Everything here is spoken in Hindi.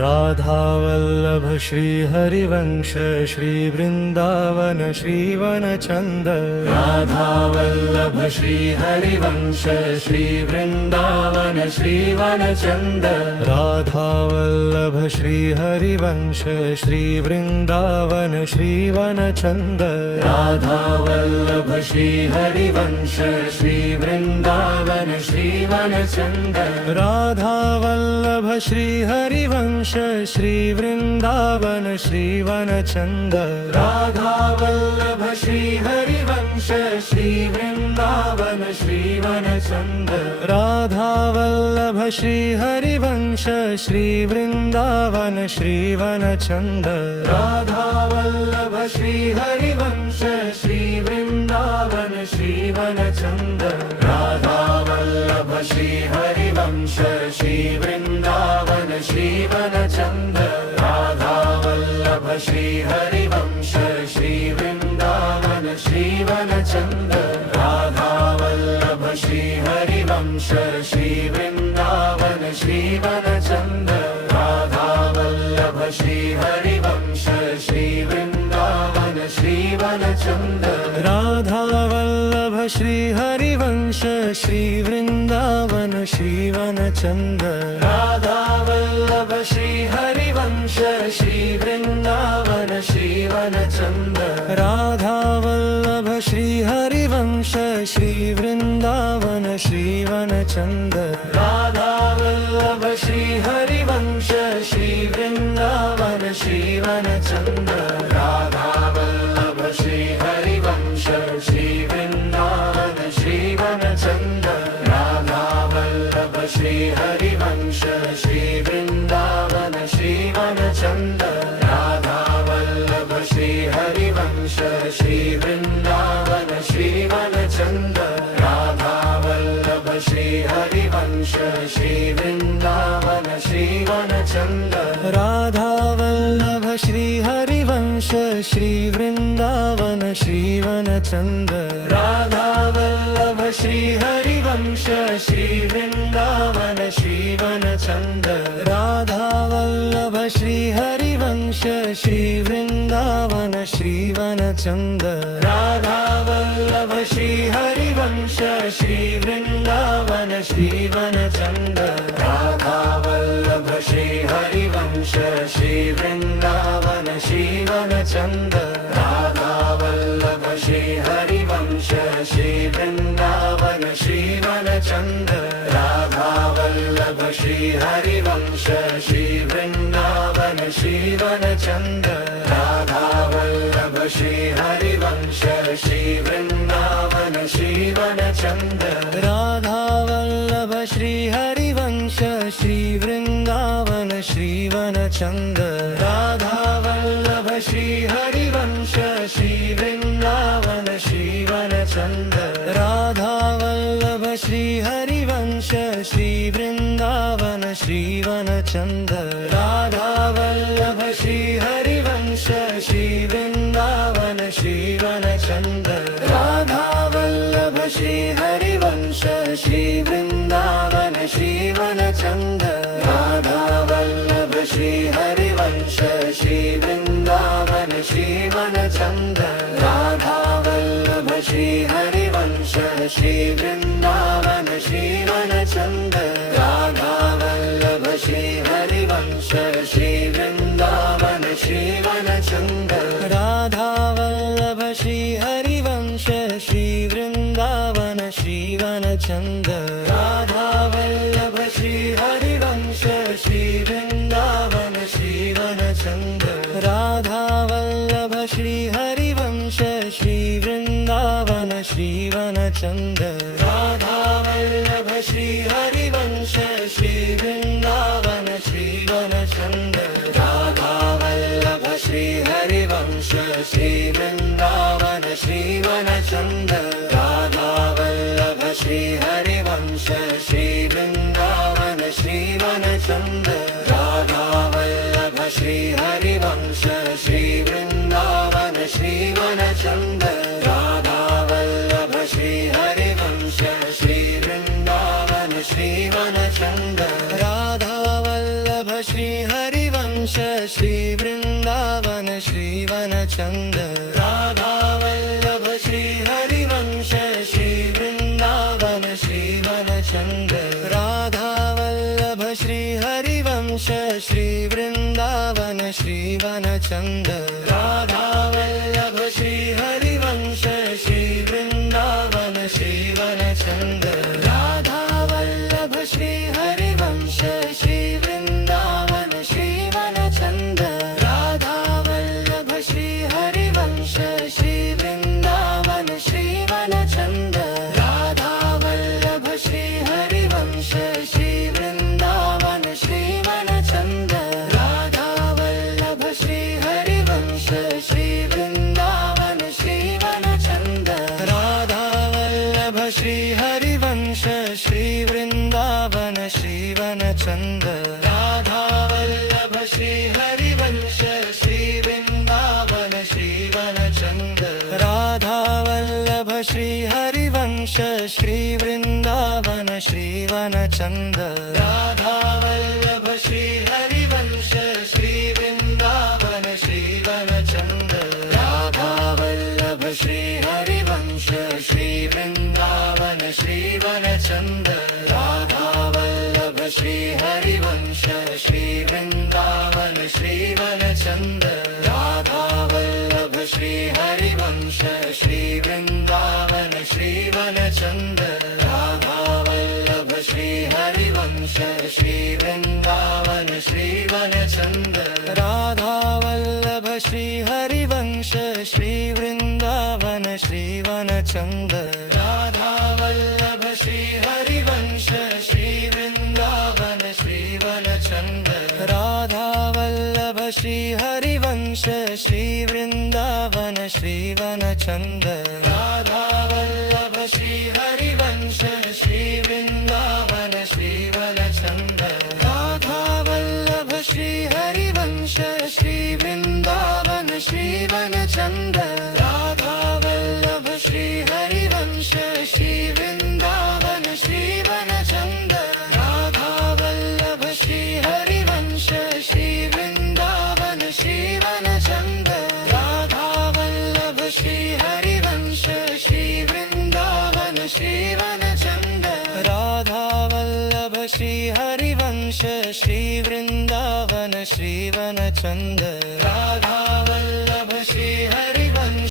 राधावल्लभ श्री हरिवंश श्री वृंदावन श्रीवन चंद। राधावल्लभ श्री हरिवंश श्री वृंदावन श्रीवन चंद। राधावल्लभ श्री हरिवंश श्री वृंदावन श्रीवन चंद। राधावल्लभ श्री हरिवंश श्री वृंदावन श्रीवन चंद। राधावल्लभ श्री हरिवंश श्री वृंदावन श्रीवन चंद। राधावल्लभ श्री हरिवंश श्री वृंदावन श्रीवन चंद। राधावल्लभ श्री हरिवंश श्री वृंदावन श्रीवन चंद। राधावल्लभ श्री हरिवंश श्री वृंदावन श्रीवन चंद। राधावल्लभ श्री हरिवंश श्री वृंदावन श्रीवन चंद। राधावल्लभ श्री हरिवंश श्री वृंदावन श्रीवन चंद। राधावल्लभ श्री हरिवंश श्री वृंदावन श्रीवन चंद। राधावल्लभ श्री हरिवंश श्री वृंदावन श्रीवन चंद। राधावल्लभ श्री हरिवंश श्री वृंदावन श्रीवन चंद। राधावल्लभ श्री हरिवंश श्री वृंदावन श्रीवन चंद। राधावल्लभ श्री हरिवंश श्री वृंदावन श्रीवन चंद। राधावल्लभ श्री हरिवंश श्री वृंदावन श्रीवन चंद। राधावल्लभ श्री हरिवंश श्री वृंदावन श्रीवन चंद। राधावल्लभ श्री हरिवंश श्री वृंदावन श्रीवन चंद। राधावल्लभ श्री हरिवंश श्री वृंदावन श्रीवन चंद। राधावल्लभ श्री हरिवंश श्री वृंदावन श्रीवन चंद। राधावल्लभ श्री हरिवंश श्री वृंदावन श्रीवन चंद। राधावल्लभ श्री हरिवंश श्री वृंदावन श्रीवन चंद। राधावल्लभ श्री हरिवंश श्री वृंदावन श्रीवन चंद। राधावल्लभ श्री हरिवंश श्री वृंदावन श्रीवन चंद। राधावल्लभ श्री हरिवंश श्री वृंदावन श्रीवन चंद। राधावल्लभ श्री हरिवंश श्री वृंदावन श्रीवन चंद। राधावल्लभ श्री हरिवंश श्री वृंदावन श्रीवन चंद। राधावल्लभ श्री हरिवंश श्री वृंदावन श्रीवन चंद। राधावल्लभ श्री हरिवंश श्री वृंदावन श्रीवन चंद। राधावल्लभ श्री हरिवंश श्री वृंदावन श्रीवन चंद। राधावल्लभ श्री हरिवंश श्री वृंदावन श्रीवन चंद। राधावल्लभ श्री हरिवंश श्री वृंदावन श्रीवन चंद। राधावल्लभ श्री हरिवंश श्री वृंदावन श्रीवन चंद। राधावल्लभ श्री हरिवंश श्री वृंदावन श्रीवन चंद। राधावल्लभ श्री हरिवंश श्री वृंदावन श्रीवन चंद। राधावल्लभ श्री हरिवंश श्री वृंदावन श्रीवन चंद। राधावल्लभ श्री हरिवंश श्री वृंदावन श्रीवन चंद। राधावल्लभ श्री हरिवंश श्री वृंदावन श्रीवन चंद। राधावल्लभ श्री हरिवंश श्री वृंदावन श्रीवन चंद। राधावल्लभ श्री हरिवंश श्री वृंदावन श्रीवन चंद। राधावल्लभ श्री हरिवंश श्री वृंदावन श्रीवन चंद। राधावल्लभ श्री हरिवंश श्री वृंदावन श्रीवन चंद। राधावल्लभ श्री हरिवंश श्री वृंदावन श्रीवन चंद। राधावल्लभ श्री हरिवंश श्री वृंदावन श्रीवन चंद। राधावल्लभ श्री हरि हरिवंश श्री वृंदावन श्रीवन चंद राधा वल्लभ श्री हरिवंश श्री वृंदावन श्रीवन चंद राधा वल्लभ श्री हरिवंश श्री वृंदावन श्रीवन चंद राधा वल्लभ श्री हरिवंश श्री वृंदावन श्रीवन चंद राधा वल्लभ श्री हरिवंश श्री वृंदावन श्रीवन चंद राधा वल्लभ श्री हरिवंश श्री वृंदावन श्रीवन चंद राधा वल्लभ श्री हरिवंश श्री वृंदावन श्रीवन चंद राधा वल्लभ श्री हरिवंश श्री वृंदावन श्रीवन चंद राधा वल्लभ श्री हरिवंश श्री वृंदावन श्रीवन चंद राधा वल्लभ श्री हरिवंश श्री वृंदावन श्रीवन चंद राधा वल्लभ श्री हरिवंश श्री वृंदावन श्रीवन चंद राधा वल्लभ श्री हरिवंश श्री वृंदावन श्रीवन चंद राधा वल्लभ श्री हरिवंश श्री वृंदावन श्रीवन चंद राधा वल्लभ श्री हरिवंश श्री वृंदावन श्रीवन चंद राधा वल्लभ श्री हरिवंश श्री वृंदावन श्रीवन चंद राधा वल्लभ श्री हरिवंश श्री वृंदावन श्रीवन चंद राधा वल्लभ श्री हरिवंश श्री वृंदावन श्रीवन चंद राधा वल्लभ श्री हरिवंश श्री वृंदावन श्रीवन चंद राधा वल्लभ श्री हरिवंश श्री वृंदावन श्रीवन चंद राधा वल्लभ श्री हरिवंश श्री वृंदावन श्रीवन चंद राधा वल्लभ श्री हरिवंश श्री वृंदावन श्रीवन चंद राधा वल्लभ श्री हरिवंश श्री वृंदावन श्रीवन चंद राधा वल्लभ श्री हरिवंश श्री वृंदावन श्रीवन चंद राधा वल्लभ श्री हरिवंश श्री वृंदावन श्रीवन चंद राधा वल्लभ श्री हरिवंश श्री वृंदावन श्रीवन चंद राधा वल्लभ श्री हरिवंश